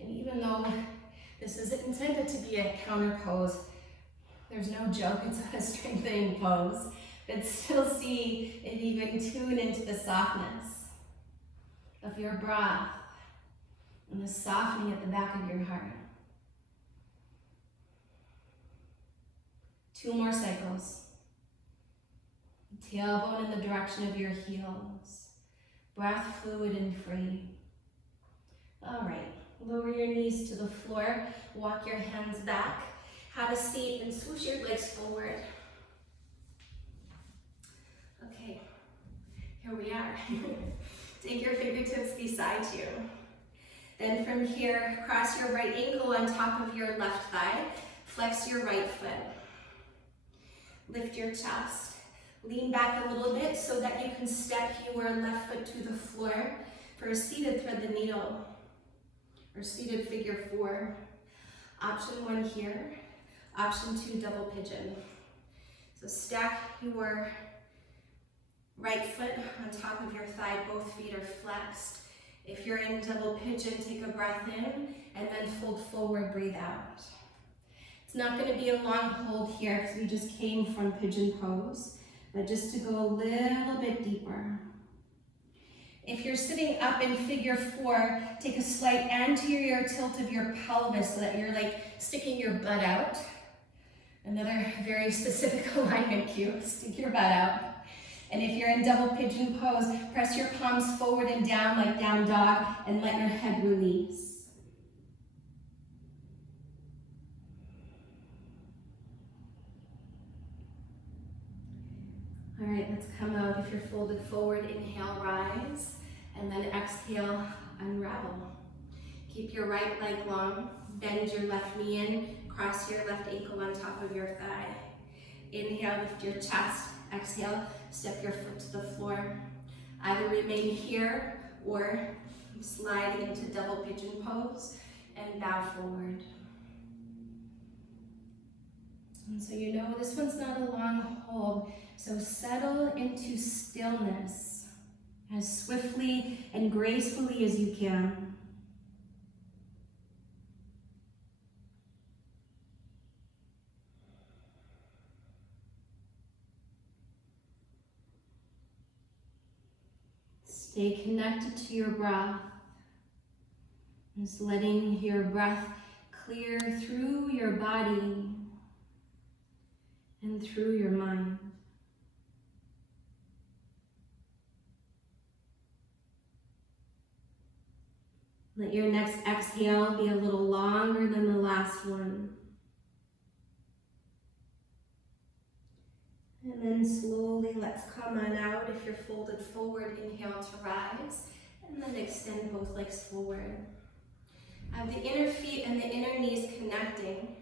And even though this isn't intended to be a counter pose, there's no joke, it's not a strengthening pose, but still see if you can tune into the softness of your breath and the softening at the back of your heart. 2 more cycles. Tailbone in the direction of your heels. Breath fluid and free. All right, lower your knees to the floor. Walk your hands back. Have a seat and swoosh your legs forward. Okay, here we are. Take your fingertips beside you. Then from here, cross your right ankle on top of your left thigh. Flex your right foot. Lift your chest. Lean back a little bit so that you can step your left foot to the floor for a seated thread the needle or seated figure 4. Option 1 here. Option 2, double pigeon. So stack your right foot on top of your thigh, both feet are flexed. If you're in double pigeon, take a breath in and then fold forward, breathe out. It's not going to be a long hold here because we just came from pigeon pose, but just to go a little bit deeper. If you're sitting up in figure 4, take a slight anterior tilt of your pelvis so that you're like sticking your butt out. Another very specific alignment cue, stick your butt out. And if you're in double pigeon pose, press your palms forward and down like down dog and let your head release. All right, let's come out. If you're folded forward, inhale, rise, and then exhale, unravel. Keep your right leg long, bend your left knee in, cross your left ankle on top of your thigh. Inhale, lift your chest, exhale, step your foot to the floor. Either remain here or slide into double pigeon pose and bow forward. And so you know this one's not a long hold, so settle into stillness as swiftly and gracefully as you can. Stay connected to your breath, just letting your breath clear through your body and through your mind. Let your next exhale be a little longer than the last one. And then slowly let's come on out. If you're folded forward, inhale to rise, and then extend both legs forward. Have the inner feet and the inner knees connecting.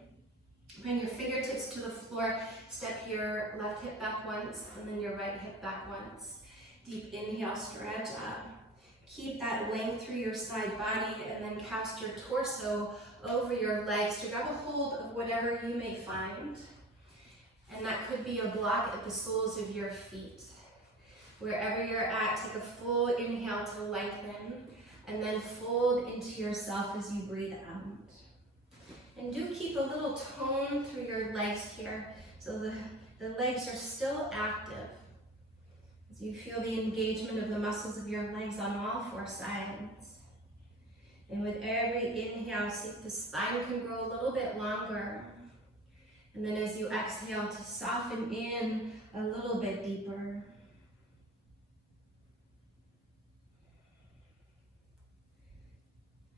Bring your fingertips to the floor. Step your left hip back once, and then your right hip back once. Deep inhale, stretch up. Keep that length through your side body, and then cast your torso over your legs to grab a hold of whatever you may find. And that could be a block at the soles of your feet. Wherever you're at, take a full inhale to lengthen, and then fold into yourself as you breathe out. And do keep a little tone through your legs here, so the legs are still active. As you feel the engagement of the muscles of your legs on all four sides. And with every inhale, see if the spine can grow a little bit longer. And then as you exhale, to soften in a little bit deeper.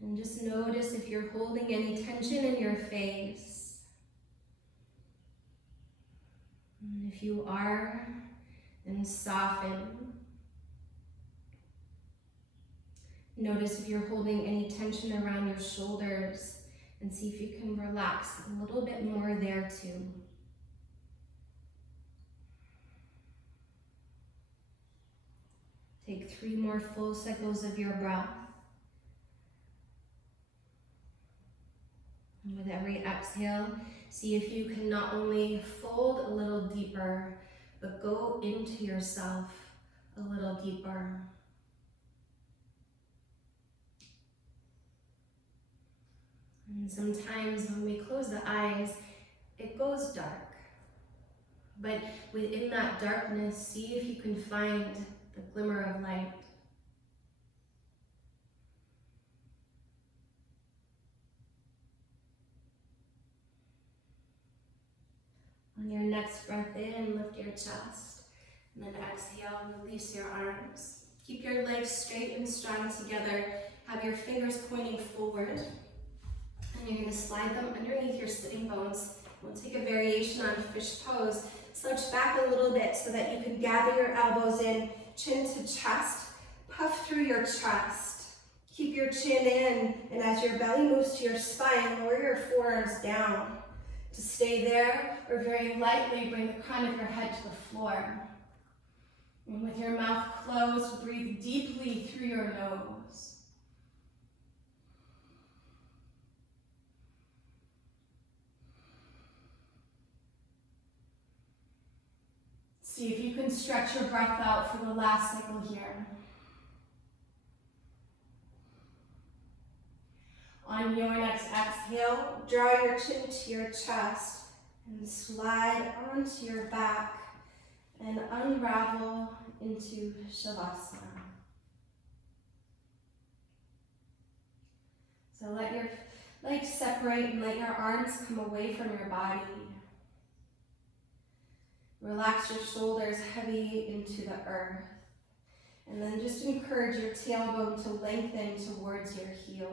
And just notice if you're holding any tension in your face. And if you are, then soften. Notice if you're holding any tension around your shoulders, and see if you can relax a little bit more there too. Take 3 more full cycles of your breath. And with every exhale, see if you can not only fold a little deeper, but go into yourself a little deeper. And sometimes when we close the eyes, it goes dark. But within that darkness, see if you can find the glimmer of light. On your next breath in, lift your chest. And then exhale, release your arms. Keep your legs straight and strong together. Have your fingers pointing forward. And you're going to slide them underneath your sitting bones. We'll take a variation on fish pose. Slouch back a little bit so that you can gather your elbows in, chin to chest. Puff through your chest. Keep your chin in, and as your belly moves to your spine, lower your forearms down. To stay there, or very lightly bring the crown of your head to the floor. And with your mouth closed, breathe deeply through your nose. See if you can stretch your breath out for the last cycle here. On your next exhale, draw your chin to your chest and slide onto your back and unravel into Shavasana. So let your legs separate and let your arms come away from your body. Relax your shoulders heavy into the earth. And then just encourage your tailbone to lengthen towards your heels.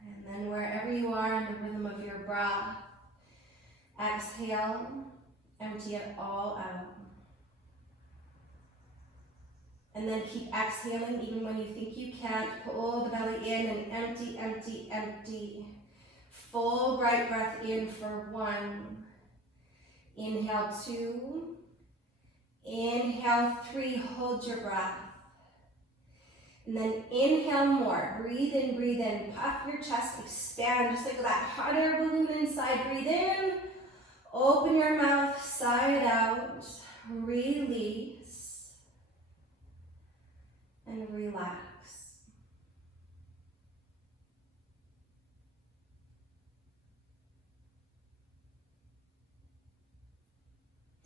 And then wherever you are in the rhythm of your breath, exhale, empty it all out. And then keep exhaling even when you think you can't. Pull the belly in and empty, empty, empty. Full bright breath in for 1. Inhale 2. Inhale 3, hold your breath. And then inhale more, breathe in, puff your chest, expand, just like that hot air balloon inside. Breathe in, open your mouth, sigh it out, release, and relax.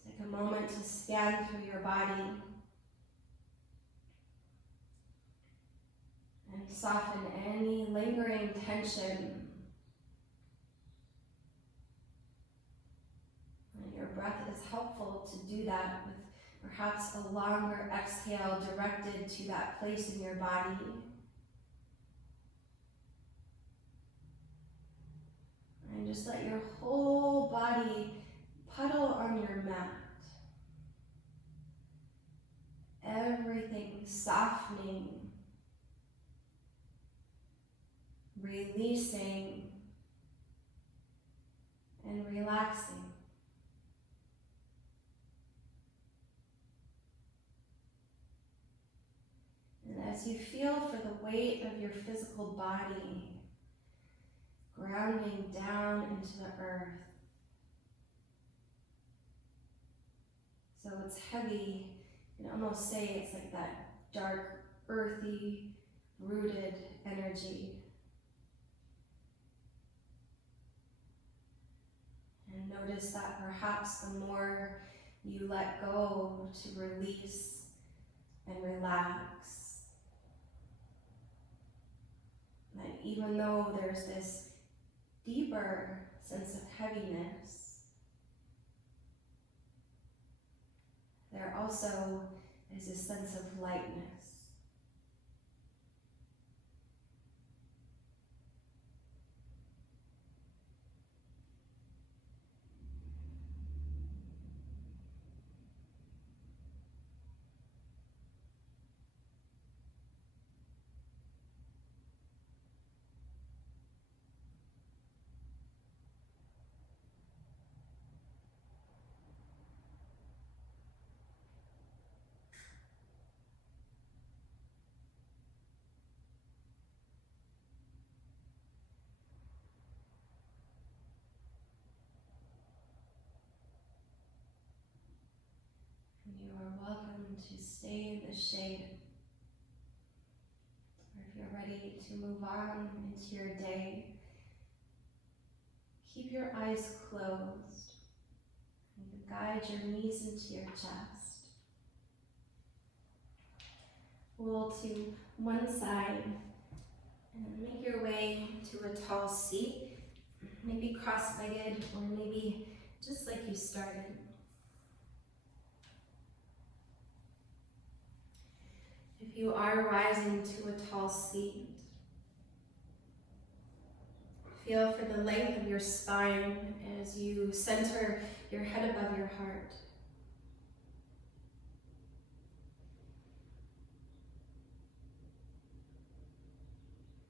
Take a moment to scan through your body. And soften any lingering tension. And your breath is helpful to do that with perhaps a longer exhale directed to that place in your body. And just let your whole body puddle on your mat. Everything softening. Releasing and relaxing. And as you feel for the weight of your physical body grounding down into the earth. So it's heavy. You can almost say it's like that dark, earthy, rooted energy. And notice that perhaps the more you let go to release and relax, that even though there's this deeper sense of heaviness, there also is a sense of lightness. You are welcome to stay in the shade. Or if you're ready to move on into your day, keep your eyes closed and guide your knees into your chest. Roll to one side and make your way to a tall seat, maybe cross-legged or maybe just like you started. If you are rising to a tall seat, feel for the length of your spine as you center your head above your heart.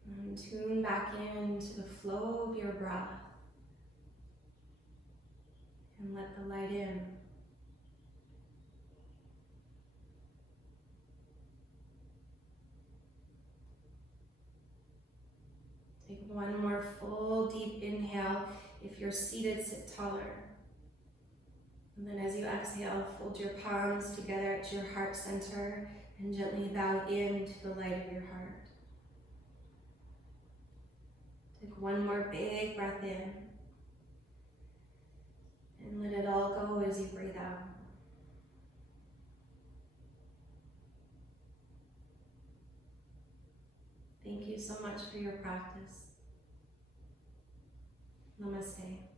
And tune back into the flow of your breath and let the light in. Take one more full deep inhale. If you're seated, sit taller. And then as you exhale, fold your palms together at your heart center and gently bow into the light of your heart. Take one more big breath in. And let it all go as you breathe out. Thank you so much for your practice. Namaste.